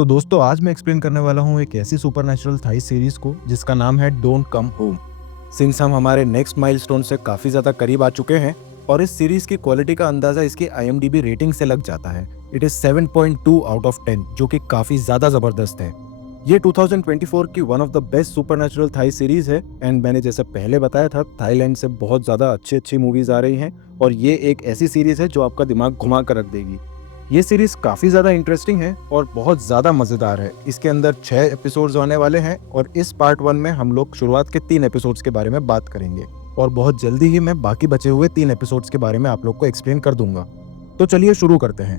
तो दोस्तों आज मैं एक्सप्लेन करने वाला हूँ एक ऐसी सुपरनैचुरल थाई सीरीज को जिसका नाम है डोंट कम होम। सिंस हम हमारे नेक्स्ट माइलस्टोन से काफी ज्यादा करीब आ चुके हैं और इस सीरीज की क्वालिटी का अंदाजा इसकी IMDb रेटिंग से लग जाता है। इट इज 7.2 आउट ऑफ 10 जो कि काफी ज्यादा जबरदस्त है। ये 2024 की one of the best supernatural Thai series है एंड मैंने जैसे पहले बताया था थाईलैंड से बहुत ज्यादा अच्छी मूवीज आ रही हैं और ये एक ऐसी सीरीज है जो आपका दिमाग घुमा कर रख देगी। ये सीरीज काफी ज्यादा इंटरेस्टिंग है और बहुत ज्यादा मजेदार है। इसके अंदर 6 एपिसोड्स आने वाले हैं और इस पार्ट 1 में हम लोग शुरुआत के 3 एपिसोड्स के बारे में बात करेंगे और बहुत जल्दी ही मैं बाकी बचे हुए 3 एपिसोड्स के बारे में आप लोग को एक्सप्लेन कर दूंगा। तो चलिए शुरू करते हैं।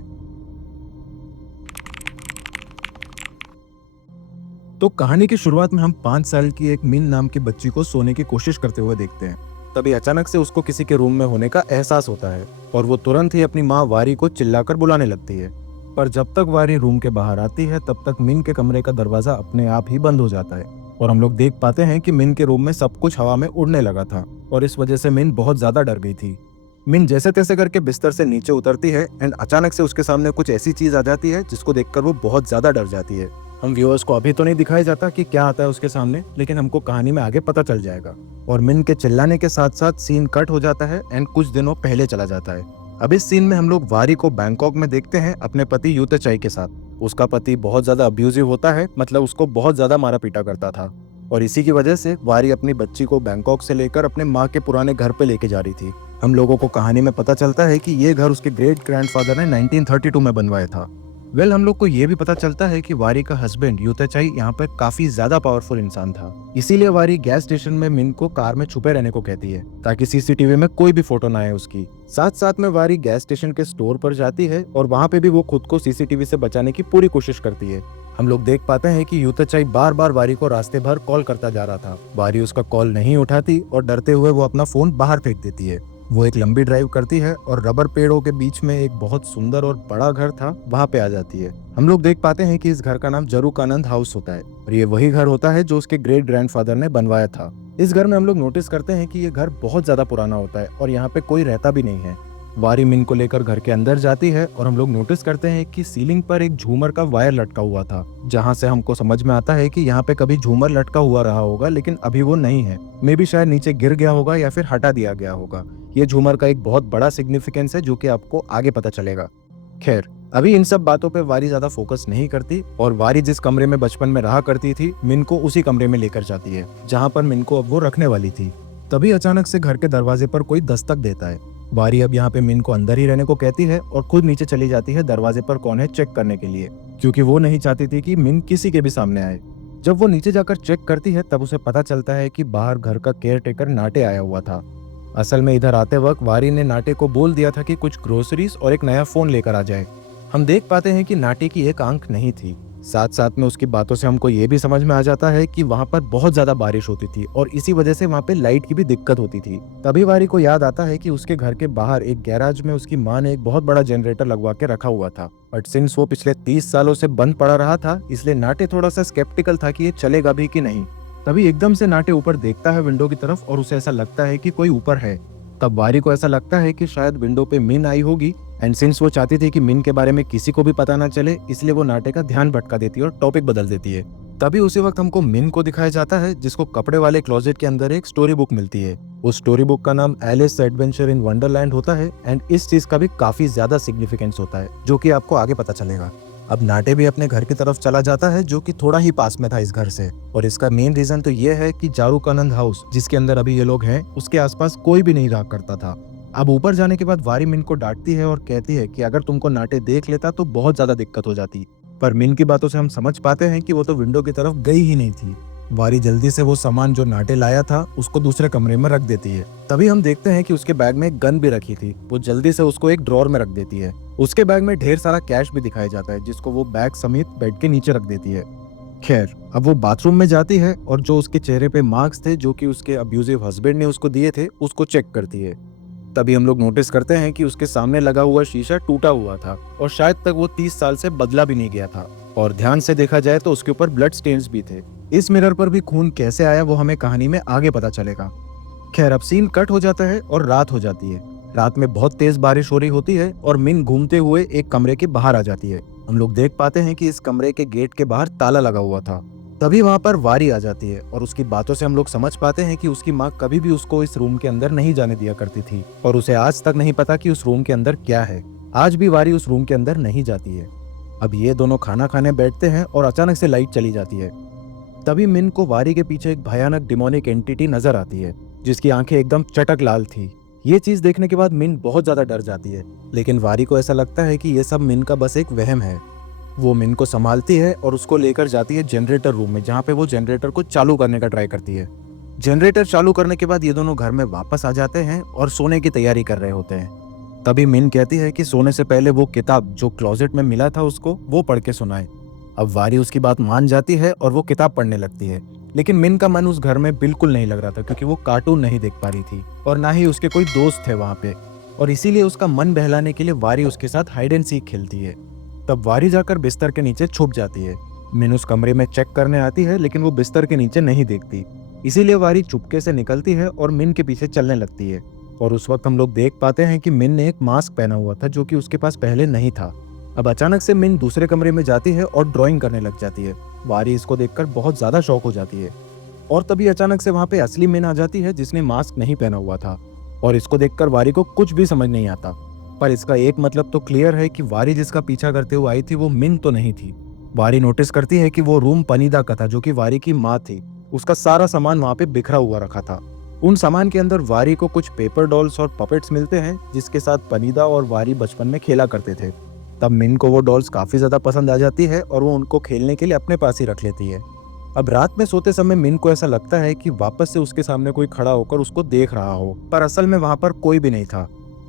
तो कहानी की शुरुआत में हम 5 साल की एक मिन नाम की बच्ची को सोने की कोशिश करते हुए देखते हैं। तभी अचानक से उसको किसी के रूम में होने का एहसास होता है और वो तुरंत ही अपनी माँ वारी को चिल्लाकर बुलाने लगती है। पर जब तक वारी रूम के बाहर आती है तब तक मिन के कमरे का दरवाजा अपने आप ही बंद हो जाता है और हम लोग देख पाते हैं कि मिन के रूम में सब कुछ हवा में उड़ने लगा था और इस वजह से मिन बहुत ज्यादा डर गई थी। मिन जैसे तैसे करके बिस्तर से नीचे उतरती है एंड अचानक से उसके सामने कुछ ऐसी चीज आ जाती है जिसको देखकर वो बहुत ज्यादा डर जाती है। हम व्यूअर्स को अभी तो नहीं दिखाया जाता कि क्या आता है उसके सामने, लेकिन हमको कहानी में आगे पता चल जाएगा। और मिन के चिल्लाने के साथ साथ सीन कट हो जाता है एंड कुछ दिनों पहले चला जाता है। अब इस सीन में हम लोग वारी को बैंकॉक में देखते हैं अपने पति यूतेचाई के साथ। उसका पति बहुत ज्यादा अब्यूजिव होता है, मतलब उसको बहुत ज्यादा मारा पीटा करता था और इसी की वजह से वारी अपनी बच्ची को बैंकॉक से लेकर अपने माँ के पुराने घर पे लेके जा रही थी। हम लोगों को कहानी में पता चलता है कि ये घर उसके ग्रेट ग्रैंडफादर ने 1932 में बनवाया था। हम लोग को ये भी पता चलता है कि वारी का हस्बैंड यूतेचाई यहाँ पर काफी ज्यादा पावरफुल इंसान था। इसीलिए वारी गैस स्टेशन में मिन को कार में छुपे रहने को कहती है ताकि CCTV में कोई भी फोटो ना आए उसकी। साथ साथ में वारी गैस स्टेशन के स्टोर पर जाती है और वहाँ पे भी वो खुद को CCTV से बचाने की पूरी कोशिश करती है। हम लोग देख पाते हैं कि यूतेचाई बार बार वारी को रास्ते भर कॉल करता जा रहा था। वारी उसका कॉल नहीं उठाती और डरते हुए वो अपना फोन बाहर फेंक देती है। वो एक लंबी ड्राइव करती है और रबर पेड़ों के बीच में एक बहुत सुंदर और बड़ा घर था वहाँ पे आ जाती है। हम लोग देख पाते हैं कि इस घर का नाम जरूकानंद हाउस होता है और ये वही घर होता है जो उसके ग्रेट ग्रैंडफादर ने बनवाया था। इस घर में हम लोग नोटिस करते हैं कि ये घर बहुत ज्यादा पुराना होता है और यहाँ पे कोई रहता भी नहीं है। वारी मिन को लेकर घर के अंदर जाती है और हम लोग नोटिस करते हैं कि सीलिंग पर एक झूमर का वायर लटका हुआ था, जहाँ से हमको समझ में आता है कि यहाँ पे कभी झूमर लटका हुआ रहा होगा लेकिन अभी वो नहीं है। मे बी शायद नीचे गिर गया होगा या फिर हटा दिया गया होगा। ये झूमर का एक बहुत बड़ा सिग्निफिकेंस है जो कि आपको आगे पता चलेगा। खैर अभी इन सब बातों पे वारी ज्यादा फोकस नहीं करती और वारी जिस कमरे में बचपन में रहा करती थी मिन को उसी कमरे में लेकर जाती है जहाँ पर मिन को अब वो रखने वाली थी। तभी अचानक से घर के दरवाजे पर कोई दस्तक देता है। वारी अब यहाँ पे मिन को अंदर ही रहने को कहती है और खुद नीचे चली जाती है दरवाजे पर कौन है चेक करने के लिए, क्योंकि वो नहीं चाहती थी कि मिन किसी के भी सामने आए। जब वो नीचे जाकर चेक करती है तब उसे पता चलता है कि बाहर घर का केयर टेकर नाटे आया हुआ था। असल में इधर आते वक्त वारी ने नाटे को बोल दिया था कि कुछ ग्रोसरीज और एक नया फोन लेकर आ जाए। हम देख पाते हैं कि नाटे की एक आंख नहीं थी। साथ साथ में उसकी बातों से हमको ये भी समझ में आ जाता है कि वहाँ पर बहुत ज्यादा बारिश होती थी और इसी वजह से वहाँ पे लाइट की भी दिक्कत होती थी। तभी वारी को याद आता है कि उसके घर के बाहर एक गैराज में उसकी माँ ने एक बहुत बड़ा जनरेटर लगवा के रखा हुआ था, बट सिंस वो पिछले 30 सालों से बंद पड़ा रहा था इसलिए नाटे थोड़ा सा स्केप्टिकल था कि ये चलेगा भी कि नहीं। तभी एकदम से नाटे ऊपर देखता है विंडो की तरफ और उसे ऐसा लगता है कि कोई ऊपर है। तब वारी को ऐसा लगता है कि शायद विंडो पे मिन आई होगी एंड सिंस वो चाहती थी कि मिन के बारे में किसी को भी पता ना चले इसलिए वो नाटे का ध्यान भटका देती है और टॉपिक बदल देती है। तभी उसी वक्त हमको मिन को दिखाया जाता है जिसको कपड़े वाले क्लोजेट के अंदर एक स्टोरी बुक मिलती है। उस स्टोरी बुक का नाम एलिस एडवेंचर इन वंडरलैंड होता है एंड इस चीज का भी काफी ज्यादा सिग्निफिकेंस होता है जो कि आपको आगे पता चलेगा। अब नाटे भी अपने घर की तरफ चला जाता है जो कि थोड़ा ही पास में था इस घर से और इसका मेन रीजन तो ये है कि जारूकानंद हाउस जिसके अंदर अभी ये लोग हैं उसके आसपास कोई भी नहीं रहा करता था। अब ऊपर जाने के बाद वारी मिन को डांटती है और कहती है कि अगर तुमको नाटे देख लेता तो बहुत ज्यादा दिक्कत हो जाती, पर मिन की बातों से हम समझ पाते हैं कि वो तो विंडो की तरफ गई ही नहीं थी। वारी जल्दी से वो सामान जो नाटे लाया था उसको दूसरे कमरे में रख देती है। तभी हम देखते हैं कि उसके बैग में एक गन भी रखी थी, वो जल्दी से उसको एक ड्रॉर में रख देती है। उसके बैग में ढेर सारा कैश भी दिखाया जाता है जिसको वो बैग समेत बेड के नीचे रख देती है। खैर अब वो बाथरूम में जाती है और जो उसके चेहरे पे मार्क्स थे जो कि उसके अब्यूजिव हस्बैंड ने उसको दिए थे उसको चेक करती है। तभी हम लोग नोटिस करते हैं कि उसके सामने लगा हुआ शीशा टूटा हुआ था और शायद तक वो 30 साल से बदला भी नहीं गया था और ध्यान से देखा जाए तो उसके ऊपर ब्लड स्टेन्स भी थे। इस मिरर पर भी खून कैसे आया वो हमें कहानी में आगे पता चलेगा। खैर अब सीन कट हो जाता है और रात हो जाती है। रात में बहुत तेज बारिश हो रही होती है और मिन घूमते हुए एक कमरे के बाहर आ जाती है। हम लोग देख पाते हैं कि इस कमरे के गेट के बाहर ताला लगा हुआ था। तभी वहां पर वारी आ जाती है और उसकी बातों से हम लोग समझ पाते हैं कि उसकी माँ कभी भी उसको इस रूम के अंदर नहीं जाने दिया करती थी और उसे आज तक नहीं पता कि उस रूम के अंदर क्या है। आज भी वारी उस रूम के अंदर नहीं जाती है। अब ये दोनों खाना खाने बैठते हैं और अचानक से लाइट चली जाती है। तभी मिन को वारी के पीछे एक भयानक डिमोनिक एंटिटी नजर आती है जिसकी आंखें एकदम चटक लाल थी। ये चीज देखने के बाद मिन बहुत ज्यादा डर जाती है, लेकिन वारी को ऐसा लगता है कि ये सब मिन का बस एक वहम है। वो मिन को संभालती है और उसको लेकर जाती है जनरेटर रूम में, जहाँ पे वो जनरेटर को चालू करने का ट्राई करती है। जनरेटर चालू करने के बाद ये दोनों घर में वापस आ जाते हैं और सोने की तैयारी कर रहे होते हैं। तभी मिन कहती है कि सोने से पहले वो किताब जो क्लोजेट में मिला था उसको वो पढ़ के सुनाए। अब वारी उसकी बात मान जाती है और वो किताब पढ़ने लगती है, लेकिन मिन का मन उस घर में बिल्कुल नहीं लग रहा था क्योंकि वो कार्टून नहीं देख पा रही थी और ना ही उसके कोई दोस्त थे वहाँ पे, और इसीलिए उसका मन बहलाने के लिए वारी उसके साथ हाइड एंड सीक खेलती है। तब वारी जाकर बिस्तर के नीचे छुप जाती है। मिन उस कमरे में चेक करने आती है लेकिन वो बिस्तर के नीचे नहीं देखती, इसीलिए वारी चुपके से निकलती है और मिन के पीछे चलने लगती है। और उस वक्त हम लोग देख पाते हैं कि मिन ने एक मास्क पहना हुआ था जो कि उसके पास पहले नहीं था। अब अचानक से मिन दूसरे कमरे में जाती है और ड्राइंग करने लग जाती है। वारी इसको देखकर बहुत ज्यादा शॉक हो जाती है और तभी अचानक से वहां पे असली मिन आ जाती है जिसने मास्क नहीं पहना हुआ था, और इसको देखकर वारी को कुछ भी समझ नहीं आता। पर इसका एक मतलब तो क्लियर है कि वारी जिसका पीछा करते हुए आई थी वो मिन तो नहीं थी। वारी नोटिस करती है कि वो रूम पनीदा का था जो कि वारी की माँ थी। उसका सारा सामान वहां पे बिखरा हुआ रखा था। उन सामान के अंदर वारी को कुछ पेपर डॉल्स और पपेट्स मिलते हैं जिसके साथ पनीदा और वारी बचपन में खेला करते थे। तब मिन को वो डॉल्स काफी ज्यादा पसंद आ जाती है और वो उनको खेलने के लिए अपने पास ही रख लेती है। अब रात में सोते समय मिन को ऐसा लगता है कि वापस से उसके सामने कोई खड़ा होकर उसको देख रहा हो, पर असल में वहां पर कोई भी नहीं था।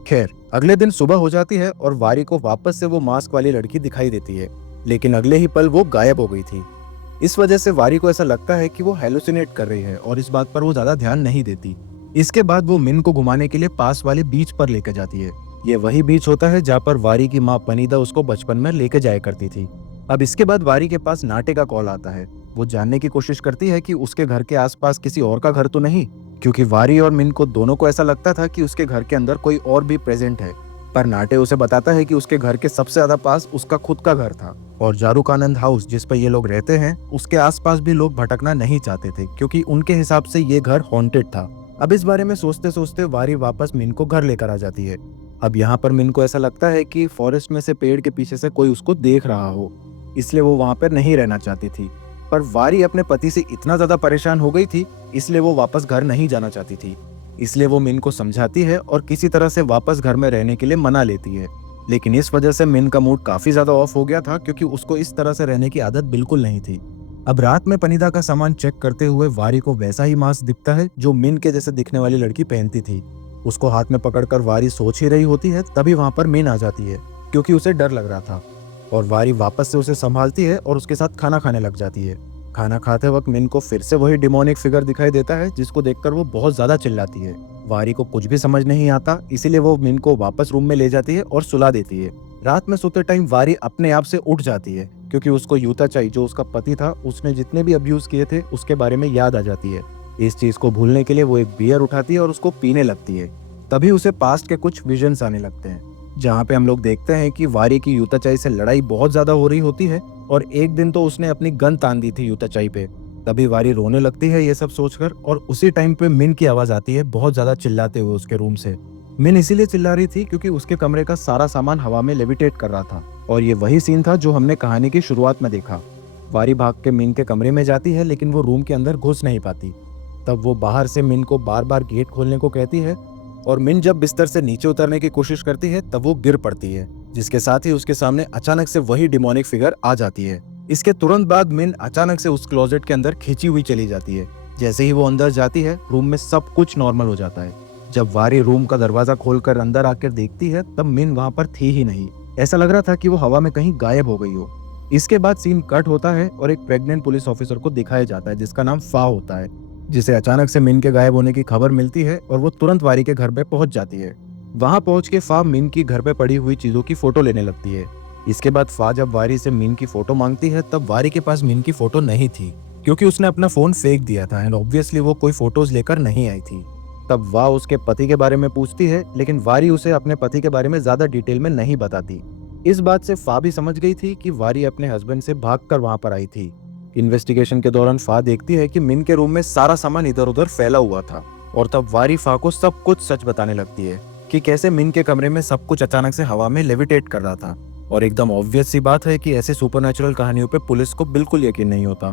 खैर, अगले दिन सुबह हो जाती है और वारी को वापस से वो मास्क वाली लड़की दिखाई देती है, लेकिन अगले ही पल वो गायब हो गई थी। इस वजह से वारी को ऐसा लगता है कि वो हेलुसिनेट कर रही है और इस बात पर वो ज्यादा ध्यान नहीं देती। इसके बाद वो मिन को घुमाने के लिए पास वाले बीच पर लेकर जाती है। ये वही बीच होता है जहाँ पर वारी की माँ पनीदा उसको बचपन में लेके जाया करती थी। अब इसके बाद वारी के पास नाटे का कॉल आता है। वो जानने की कोशिश करती है कि उसके घर के आसपास किसी और का घर तो नहीं, क्योंकि वारी और मिन को दोनों को ऐसा लगता था कि उसके घर के अंदर कोई और भी प्रेजेंट है। पर नाटे उसे बताता है कि उसके घर के सबसे ज्यादा पास उसका खुद का घर था और जारुक आनंद हाउस जिस पर ये लोग रहते हैं उसके आसपास भी लोग भटकना नहीं चाहते थे क्योंकि उनके हिसाब से ये घर हॉन्टेड था। अब इस बारे में सोचते सोचते वारी वापस मिन को घर लेकर आ जाती है। अब यहाँ पर मिन को ऐसा लगता है कि फॉरेस्ट में से पेड़ के पीछे से कोई उसको देख रहा हो, इसलिए वो वहां पर नहीं रहना चाहती थी। पर वारी अपने पति से इतना ज्यादा परेशान हो गई थी इसलिए वो वापस घर नहीं जाना चाहती थी। इसलिए वो मिन को समझाती है और किसी तरह से वापस घर में रहने के लिए मना लेती है, लेकिन इस वजह से मिन का मूड काफी ज्यादा ऑफ हो गया था क्योंकि उसको इस तरह से रहने की आदत बिल्कुल नहीं थी। अब रात में पनीदा का सामान चेक करते हुए वारी को वैसा ही मास्क दिखता है जो मिन के जैसे दिखने वाली लड़की पहनती थी। उसको हाथ में पकड़कर वारी सोच ही रही होती है, तभी वहां पर मिन आ जाती है क्योंकि उसे डर लग रहा था, और वारी वापस से उसे संभालती है और उसके साथ खाना खाने लग जाती है। खाना खाते वक्त मिन को फिर से वही डिमोनिक फिगर दिखाई देता है जिसको देखकर वो बहुत ज्यादा चिल्लाती है। वारी को कुछ भी समझ नहीं आता, इसीलिए वो मिन को वापस रूम में ले जाती है और सुला देती है। रात में सोते टाइम वारी अपने आप से उठ जाती है क्योंकि उसको यूताचाई जो उसका पति था उसने जितने भी अब्यूज किए थे उसके बारे में याद आ जाती है। इस चीज को भूलने के लिए वो एक बियर उठाती है और उसको पीने लगती है। तभी उसे पास्ट के कुछ विजन्स आने लगते हैं जहाँ पे हम लोग देखते हैं कि वारी की यूताचाई से लड़ाई बहुत ज्यादा हो रही होती है और एक दिन तो उसने अपनी गन तान दी थी यूताचाई पे। तभी वारी रोने लगती है ये सब सोचकर, और उसी टाइम पे मिन की आवाज आती है बहुत ज्यादा चिल्लाते हुए उसके रूम से। मिन इसीलिए चिल्ला रही थी क्योंकि उसके कमरे का सारा सामान हवा में लेविटेट कर रहा था, और ये वही सीन था जो हमने कहानी की शुरुआत में देखा। वारी भाग के मिन के कमरे में जाती है लेकिन वो रूम के अंदर घुस नहीं पाती। तब वो बाहर से मिन को बार बार गेट खोलने को कहती है, और मिन जब बिस्तर से नीचे उतरने की कोशिश करती है तब वो गिर पड़ती है, जिसके साथ ही उसके सामने अचानक से वही डिमोनिक फिगर आ जाती है। इसके तुरंत बाद मिन अचानक से उस क्लोजेट के अंदर खींची हुई चली जाती है। जैसे ही वो अंदर जाती है रूम में सब कुछ नॉर्मल हो जाता है। जब वारी रूम का दरवाजा खोलकर अंदर आकर देखती है तब मिन वहां पर थी ही नहीं। ऐसा लग रहा था कि वो हवा में कहीं गायब हो गई हो। इसके बाद सीन कट होता है और एक प्रेग्नेंट पुलिस ऑफिसर को दिखाया जाता है जिसका नाम फा होता है, जिसे अचानक से मिन के गायब होने की खबर मिलती है और वो तुरंत वारी के घर पे पहुंच जाती है। वहां पहुंच के फा मिन की घर पे पड़ी हुई चीजों की फोटो लेने लगती है। इसके बाद फा जब वारी से मिन की फोटो मांगती है तब वारी के पास मिन की फोटो नहीं थी क्योंकि उसने अपना फोन फेंक दिया था एंड ऑब्वियसली वो कोई फोटोज लेकर नहीं आई थी। तब वाह उसके पति के बारे में पूछती है लेकिन वारी उसे अपने पति के बारे में ज्यादा डिटेल में नहीं बताती। इस बात से फा भी समझ गई थी कि वारी अपने हस्बैंड से भागकर वहां पर आई थी। इन्वेस्टिगेशन के दौरान फा देखती है कि मिन के रूम में सारा सामान इधर उधर फैला हुआ था और तब वारी फा को सब कुछ सच बताने लगती है कि कैसे मिन के कमरे में सब कुछ अचानक से हवा में लेविटेट कर रहा था। और एकदम ऑब्वियस सी बात है कि ऐसे सुपरनेचुरल कहानियों पे पुलिस को बिल्कुल यकीन नहीं होता।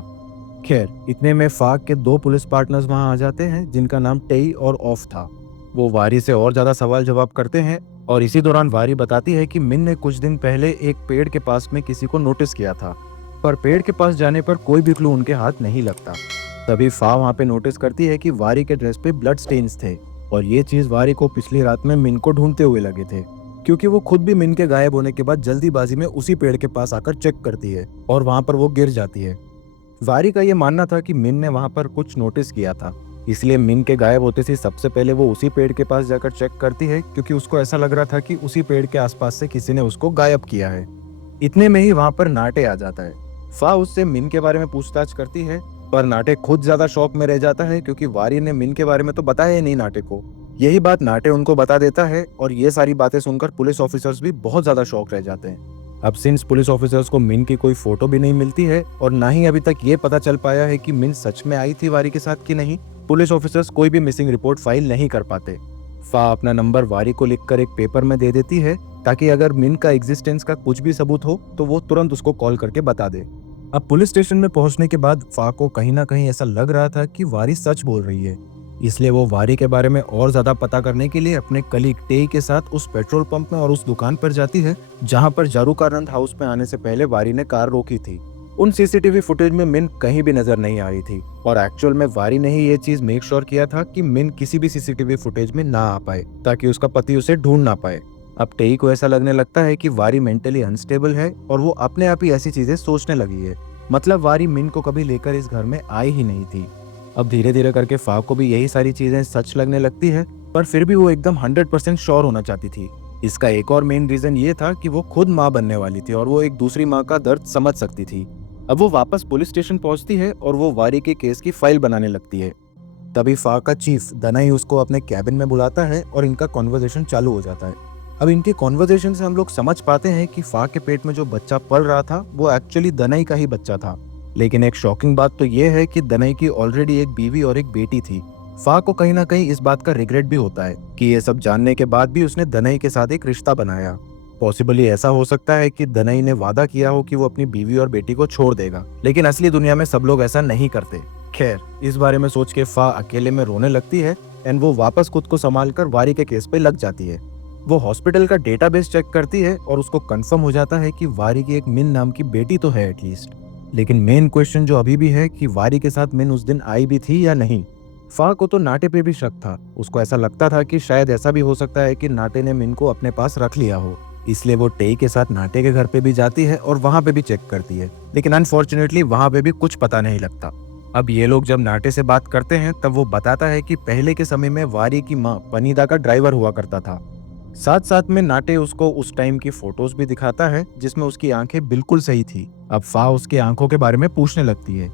खैर, इतने में फा के 2 पुलिस पार्टनर्स वहां आ जाते हैं जिनका नाम टेई और ऑफ था। वो वारी से और ज्यादा सवाल जवाब करते हैं और इसी दौरान वारी बताती है कि मिन ने कुछ दिन पहले एक पेड़ के पास में किसी को नोटिस किया था, पर पेड़ के पास जाने पर कोई भी क्लू उनके हाथ नहीं लगता। तभी फा वहां पे नोटिस करती है कि वारी के ड्रेस पे ब्लड स्टेन्स थे और ये चीज वारी को पिछली रात में मिन को ढूंढते हुए लगे थे, क्योंकि वो खुद भी मिन के गायब होने के बाद जल्दीबाजी में उसी पेड़ के पास आकर चेक करती है और वहां पर वो गिर जाती है। वारी का ये मानना था कि मिन ने वहां पर कुछ नोटिस किया था, इसलिए मिन के गायब होते से सबसे पहले वो उसी पेड़ के पास जाकर चेक करती है, क्योंकि उसको ऐसा लग रहा था कि उसी पेड़ के आसपास से किसी ने उसको गायब किया है। इतने में ही वहां पर नाटे आ जाता है। फा उससे मिन के बारे में पूछताछ करती है, पर नाटे खुद ज्यादा शॉक में रह जाता है क्योंकि वारी ने मिन के बारे में तो बताया ही नहीं नाटे को। यही बात नाटे उनको बता देता है और ये सारी बातें सुनकर पुलिस ऑफिसर्स भी बहुत ज्यादा शॉक रह जाते हैं। अब सिंस पुलिस ऑफिसर्स को मिन की कोई फोटो भी नहीं मिलती है और ना ही अभी तक ये पता चल पाया है कि मिन सच में आई थी वारी के साथ कि नहीं, पुलिस ऑफिसर्स कोई भी मिसिंग रिपोर्ट फाइल नहीं कर पाते। फा अपना नंबर वारी को लिखकर एक पेपर में दे देती है ताकि अगर मिन का एग्जिस्टेंस का कुछ भी सबूत हो तो वो तुरंत उसको कॉल करके बता दे। अब पुलिस स्टेशन में पहुंचने के बाद फा को कहीं ना कहीं ऐसा लग रहा था कि वारी सच बोल रही है, इसलिए वो वारी के बारे में और ज्यादा पता करने के लिए अपने कलीग टेई के साथ उस पेट्रोल पंप में और उस दुकान पर जाती है जहां पर जारूकानंद हाउस में आने से पहले वारी ने कार रोकी थी। उन सीसीटीवी फुटेज में मिन कहीं भी नजर नहीं आ रही थी और एक्चुअल में वारी ने ही ये चीज मेक श्योर किया था कि मिन किसी भी सीसीटीवी फुटेज में ना आ पाए ताकि उसका पति उसे ढूंढ ना पाए। अब टेई को ऐसा लगने लगता है कि वारी मेंटली अनस्टेबल है और वो अपने आप ही ऐसी चीजें सोचने लगी है, मतलब वारी मिन को कभी लेकर इस घर में आई ही नहीं थी। अब धीरे धीरे करके फा को भी यही सारी चीजें सच लगने लगती है, पर फिर भी वो एकदम 100% श्योर होना चाहती थी। इसका एक और मेन रीजन ये था कि वो खुद माँ बनने वाली थी और वो एक दूसरी माँ का दर्द समझ सकती थी। अब वो वापस पुलिस स्टेशन पहुंचती है और वो वारी के केस की फाइल बनाने लगती है। तभी फा का चीफ दनाई उसको अपने कैबिन में बुलाता है और इनका कॉन्वर्जेशन चालू हो जाता है। अब इनके कॉन्वर्जेशन से हम लोग समझ पाते हैं कि फा के पेट में जो बच्चा पल रहा था वो एक्चुअली दनाई का ही बच्चा था। लेकिन एक शॉकिंग बात तो ये है कि दनाई की ऑलरेडी एक बीवी और एक बेटी थी। फा को कहीं ना कहीं इस बात का रिग्रेट भी होता है कि ये सब जानने के बाद भी उसने दनाई के साथ एक रिश्ता बनाया। पॉसिबली ऐसा हो सकता है कि दनाई ने वादा किया हो कि वो अपनी बीवी और बेटी को छोड़ देगा, लेकिन असली दुनिया में सब लोग ऐसा नहीं करते। खैर, इस बारे में सोच के फा अकेले में रोने लगती है एंड वो वापस खुद को संभाल कर वारी के केस पे लग जाती है। वो हॉस्पिटल का डेटाबेस चेक करती है और उसको कंफर्म हो जाता है कि वारी की एक मिन नाम की बेटी तो है एटलीस्ट। लेकिन मेन क्वेश्चन जो अभी भी है कि वारी के साथ मिन उस दिन आई भी थी या नहीं। फा को तो नाटे पे भी शक था। उसको ऐसा लगता था कि शायद ऐसा भी हो सकता है कि नाटे ने मिन को अपने पास रख लिया हो, इसलिए वो टेई के साथ नाटे के घर पे भी जाती है और वहां पे भी चेक करती है, लेकिन अनफॉर्चुनेटली वहां पे भी कुछ पता नहीं लगता। अब ये लोग जब नाटे से बात करते हैं तब वो बताता है कि पहले के समय में वारी की माँ पनीदा का ड्राइवर हुआ करता था। साथ साथ में नाटे उसको उस टाइम की फोटोज भी दिखाता है जिसमें उसकी आंखें बिल्कुल सही थी। अब फा उसकी आंखों के बारे में पूछने लगती है।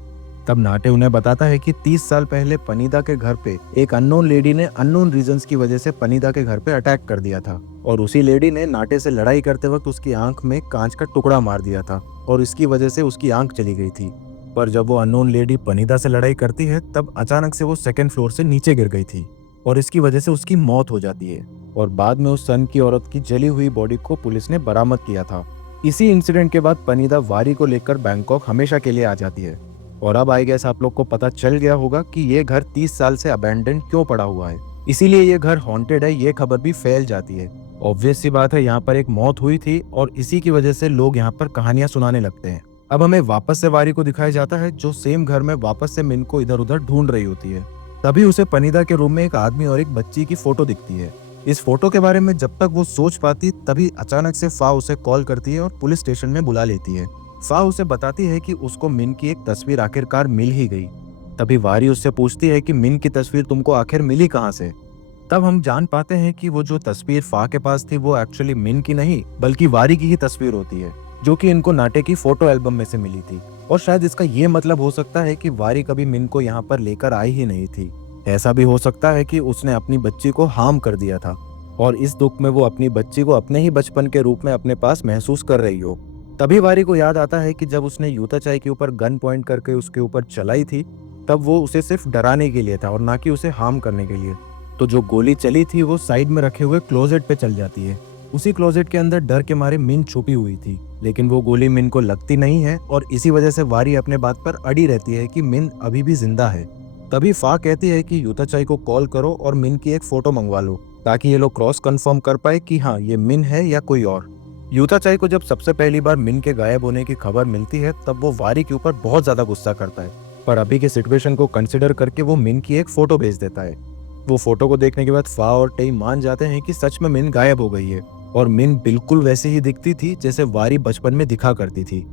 तब नाटे उन्हें बताता है कि 30 साल पहले पनीदा के घर पे एक अननोन लेडी ने अननोन रीजंस की वजह से पनीदा के घर पे अटैक कर दिया था और उसी लेडी ने नाटे से लड़ाई करते वक्त उसकी आंख में कांच का टुकड़ा मार दिया था और इसकी वजह से उसकी आंख चली गई थी। पर जब वो अननोन लेडी पनीदा से लड़ाई करती है तब अचानक से वो सेकेंड फ्लोर से नीचे गिर गई थी और इसकी वजह से उसकी मौत हो जाती है और बाद में उस सन की औरत की जली हुई बॉडी को पुलिस ने बरामद किया था। इसी इंसिडेंट के बाद पनीदा वारी को लेकर बैंकॉक हमेशा के लिए आ जाती है और अब आई गेस आप लोग को पता चल गया होगा कि ये घर 30 साल से अबैंडन क्यों पड़ा हुआ है, इसीलिए ये घर हॉन्टेड है, ये खबर भी फैल जाती है। ऑब्वियस सी बात है, यहाँ पर एक मौत हुई थी और इसी की वजह से लोग यहाँ पर कहानियां सुनाने लगते हैं। अब हमें वापस से वारी को दिखाया जाता है जो सेम घर में वापस से मिन को इधर उधर ढूंढ रही होती है। तभी उसे पनीदा के रूम में एक आदमी और एक बच्ची की फोटो दिखती है। इस फोटो के बारे में जब तक वो सोच पाती तभी अचानक से फा उसे कॉल करती है और पुलिस स्टेशन में बुला लेती है। फा उसे बताती है कि उसको मिन की एक तस्वीर आखिरकार मिल ही गई। तभी वारी उससे पूछती है कि मिन की तस्वीर तुमको आखिर मिली कहाँ से। तब हम जान पाते हैं कि वो जो तस्वीर फा के पास थी वो एक्चुअली मिन की नहीं बल्कि वारी की ही तस्वीर होती है, जो कि इनको नाटे की फोटो एल्बम में से मिली थी। और शायद इसका ये मतलब हो सकता है कि वारी कभी मिन को यहाँ पर लेकर आई ही नहीं थी। ऐसा भी हो सकता है कि उसने अपनी बच्ची को हार्म कर दिया था। और इस दुख में वो अपनी बच्ची को अपने ही बचपन के रूप में अपने पास महसूस कर रही हो। तभी वारी को याद आता है कि जब उसने यूताचाई के ऊपर गन पॉइंट करके उसके ऊपर चलाई थी, तब वो उसे सिर्फ डराने के लिए था और ना कि उसे हार्म करने के लिए। तो जो गोली चली थी वो साइड में रखे हुए क्लोजेट पे चल जाती है। उसी क्लोजेट के अंदर डर के मारे मिन छुपी हुई थी, लेकिन वो गोली मिन को लगती नहीं है और इसी वजह से वारी अपने बात पर अड़ी रहती है कि मिन अभी भी जिंदा है। तभी फा कहती है कि यूताचाई को कॉल करो और मिन की एक फोटो मंगवा लो, ताकि ये लोग क्रॉस कंफर्म कर पाए कि हाँ ये मिन है या कोई और। यूताचाई को जब सबसे पहली बार मिन के गायब होने की खबर मिलती है, तब वो वारी के ऊपर बहुत ज्यादा गुस्सा करता है, पर अभी के सिचुएशन को कंसिडर करके वो मिन की एक फोटो भेज देता है। वो फोटो को देखने के बाद फा और टेई मान जाते हैं कि सच में मिन गायब हो गई है और मिन बिल्कुल वैसे ही दिखती थी जैसे वारी बचपन में दिखा करती थी।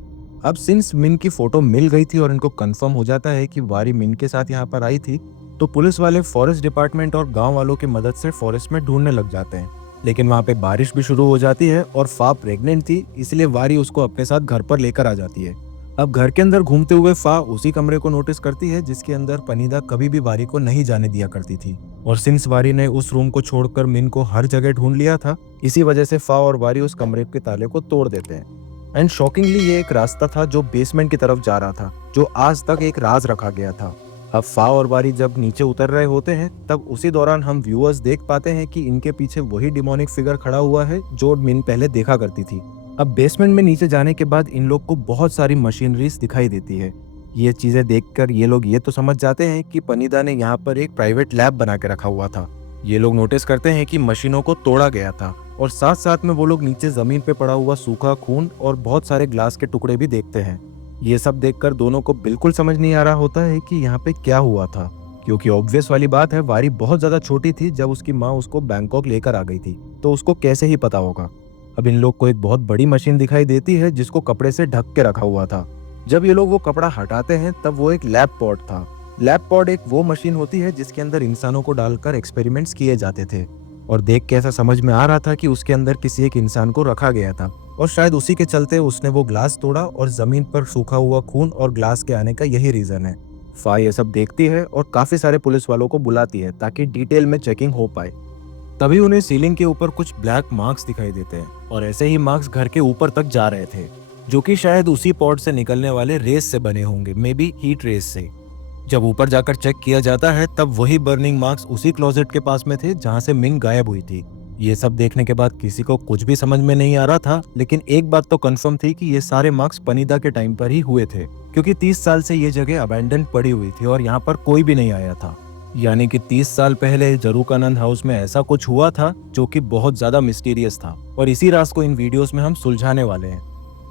अब सिंस मिन की फोटो मिल गई थी और इनको कंफर्म हो जाता है कि वारी मिन के साथ यहाँ पर आई थी, तो पुलिस वाले फॉरेस्ट डिपार्टमेंट और गांव वालों की मदद से फॉरेस्ट में ढूंढने लग जाते हैं। लेकिन वहाँ पे बारिश भी शुरू हो जाती है और फा प्रेग्नेंट थी, इसलिए वारी उसको अपने साथ घर पर लेकर आ जाती है। अब घर के अंदर घूमते हुए फा उसी कमरे को नोटिस करती है जिसके अंदर पनीदा कभी भी वारी को नहीं जाने दिया करती थी। और सिंस वारी ने उस रूम को छोड़कर मिन को हर जगह ढूंढ लिया था, इसी वजह से फा और वारी उस कमरे के ताले को तोड़ देते हैं। एंड शॉकिंगली ये एक रास्ता था जो बेसमेंट की तरफ जा रहा था, जो आज तक एक राज रखा गया था। अब फा और वारी जब नीचे उतर रहे होते हैं, तब उसी दौरान हम व्यूअर्स देख पाते हैं कि इनके पीछे वही डिमोनिक फिगर खड़ा हुआ है जो मिन पहले देखा करती थी। अब बेसमेंट में नीचे जाने के बाद इन लोग को बहुत सारी मशीनरीज दिखाई देती है। ये चीजें देखकर ये लोग ये तो समझ जाते हैं कि पनीदा ने यहाँ पर एक प्राइवेट लैब बना के रखा हुआ था। ये लोग नोटिस करते हैं कि मशीनों को तोड़ा गया था और साथ साथ में वो लोग नीचे जमीन पे पड़ा हुआ सूखा खून और बहुत सारे ग्लास के टुकड़े भी देखते हैं। ये सब देखकर दोनों को बिल्कुल समझ नहीं आ रहा होता है कि यहाँ पे क्या हुआ था, क्योंकि ऑब्वियस वाली बात है वारी बहुत ज्यादा छोटी थी जब उसकी माँ उसको बैंकॉक लेकर आ गई थी, तो उसको कैसे ही पता होगा। अब इन लोग को एक बहुत बड़ी मशीन दिखाई देती है जिसको कपड़े से ढक के रखा हुआ था। जब ये लोग वो कपड़ा हटाते हैं तब वो एक लैब पॉड था। लैब पॉड एक वो मशीन होती है जिसके अंदर इंसानों को डालकर एक्सपेरिमेंट्स किए जाते थे, और देख के ऐसा समझ में आ रहा था कि उसके अंदर किसी एक इंसान को रखा गया था और शायद उसी के चलते उसने वो ग्लास तोड़ा और जमीन पर सूखा हुआ खून और ग्लास के आने का यही रीजन है। फा ये सब देखती है और काफी सारे पुलिस वालों को बुलाती है ताकि डिटेल में चेकिंग हो पाए। तभी उन्हें सीलिंग के ऊपर कुछ ब्लैक मार्क्स दिखाई देते हैं और ऐसे ही मार्क्स घर के ऊपर तक जा रहे थे, जो कि शायद उसी पॉड से निकलने वाले रेस से बने होंगे, मे बी हीट रेस से। जब ऊपर जाकर चेक किया जाता है तब वही बर्निंग मार्क्स उसी क्लोजेट के पास में थे जहां से मिन गायब हुई थी। ये सब देखने के बाद किसी को कुछ भी समझ में नहीं आ रहा था, लेकिन एक बात तो कंफर्म थी कि ये सारे मार्क्स पनीदा के टाइम पर ही हुए थे, क्योंकि 30 साल से ये जगह अबैंडन पड़ी हुई थी और यहाँ पर कोई भी नहीं आया था। यानी कि 30 साल पहले जरूकानंद हाउस में ऐसा कुछ हुआ था जो कि बहुत ज्यादा मिस्टीरियस था, और इसी राज को इन वीडियोस में हम सुलझाने वाले हैं।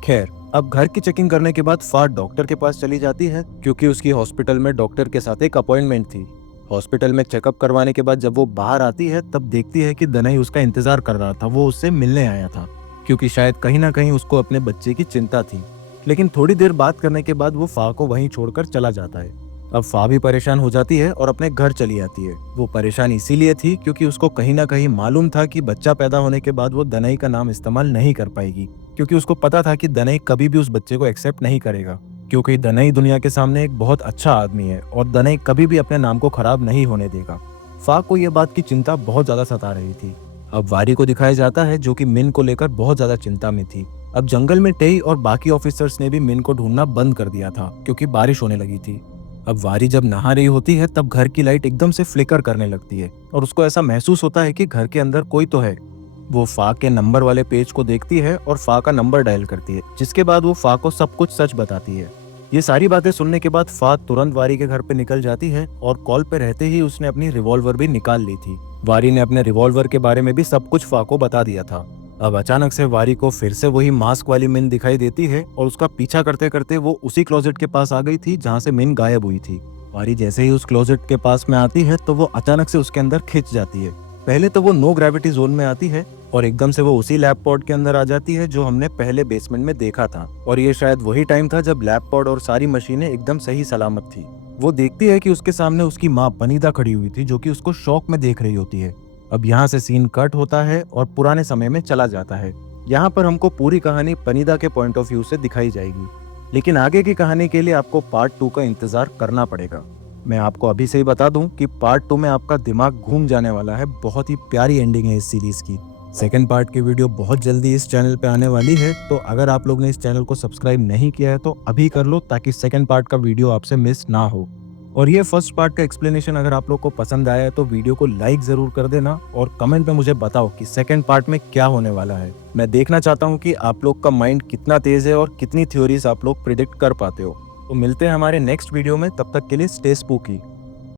खैर, अब घर की चेकिंग करने के बाद फा डॉक्टर के पास चली जाती है, क्योंकि उसकी हॉस्पिटल में डॉक्टर के साथ एक अपॉइंटमेंट थी। हॉस्पिटल में चेकअप करवाने के बाद जब वो बाहर आती है तब देखती है कि दनाई उसका इंतजार कर रहा था, वो उससे मिलने आया था, क्योंकि शायद कहीं ना कहीं उसको अपने बच्चे की चिंता थी। लेकिन थोड़ी देर बात करने के बाद वो फा को वहीं छोड़कर चला जाता है। अब फा भी परेशान हो जाती है और अपने घर चली आती है। वो परेशान इसीलिए थी क्योंकि उसको कहीं ना कहीं मालूम था कि बच्चा पैदा होने के बाद वो दनाई का नाम इस्तेमाल नहीं कर पाएगी, क्योंकि उसको पता था कि दनाई कभी भी उस बच्चे को एक्सेप्ट नहीं करेगा, क्योंकि दनाई दुनिया के सामने एक बहुत अच्छा आदमी है और दनाई कभी भी अपने नाम को खराब नहीं होने देगा। फा को यह बात की चिंता बहुत ज्यादा सता रही थी। अब वारी को दिखाया जाता है जो कि मिन को लेकर बहुत ज्यादा चिंता में थी। अब जंगल में टेई और बाकी ऑफिसर्स ने भी मिन को ढूंढना बंद कर दिया था क्योंकि बारिश होने लगी थी। अब वारी जब नहा रही होती है तब घर की लाइट एकदम से फ्लिकर करने लगती है और उसको ऐसा महसूस होता है कि घर के अंदर कोई तो है। वो फा के नंबर वाले पेज को देखती है और फा का नंबर डायल करती है, जिसके बाद वो फा को सब कुछ सच बताती है। ये सारी बातें सुनने के बाद फा तुरंत वारी के घर पे निकल जाती है और कॉल पे रहते ही उसने अपनी रिवॉल्वर भी निकाल ली थी। वारी ने अपने रिवॉल्वर के बारे में भी सब कुछ फा को बता दिया था। अब अचानक से वारी को फिर से वही मास्क वाली मिन दिखाई देती है और उसका पीछा करते करते वो उसी क्लोजेट के पास आ गई थी जहाँ से मिन गायब हुई थी। वारी जैसे ही उस क्लोजेट के पास में आती है तो वो अचानक से उसके अंदर खिंच जाती है। पहले तो वो नो ग्रेविटी जोन में आती है और एकदम से वो उसी लैब पॉड के अंदर आ जाती है जो हमने पहले बेसमेंट में देखा था, और ये शायद वही टाइम था जब लैब पॉड और सारी मशीनें एकदम सही सलामत थी। वो देखती है कि उसके सामने उसकी माँ पनीदा खड़ी हुई थी जो कि उसको शौक में देख रही होती है। अब यहाँ से सीन कट होता है और पुराने समय में चला जाता है। यहाँ पर हमको पूरी कहानी पनीदा के पॉइंट ऑफ व्यू से दिखाई जाएगी, लेकिन आगे की कहानी के लिए आपको पार्ट 2 का इंतजार करना पड़ेगा। मैं आपको अभी से ही बता दूं कि पार्ट 2 में आपका दिमाग घूम जाने वाला है। बहुत ही प्यारी एंडिंग है इस सीरीज की। सेकंड पार्ट की वीडियो बहुत जल्दी इस चैनल पे आने वाली है, तो अगर आप लोग ने इस चैनल को सब्सक्राइब नहीं किया है तो अभी कर लो, ताकि सेकंड पार्ट का वीडियो आपसे मिस ना हो। और ये फर्स्ट पार्ट का एक्सप्लेनेशन अगर आप लोग को पसंद आया है तो वीडियो को लाइक जरूर कर देना और कमेंट में मुझे बताओ कि सेकंड पार्ट में क्या होने वाला है। मैं देखना चाहता हूँ कि आप लोग का माइंड कितना तेज है और कितनी थ्योरीज आप लोग प्रिडिक्ट कर पाते हो। तो मिलते हैं हमारे नेक्स्ट वीडियो में, तब तक के लिए स्टे स्पूकी।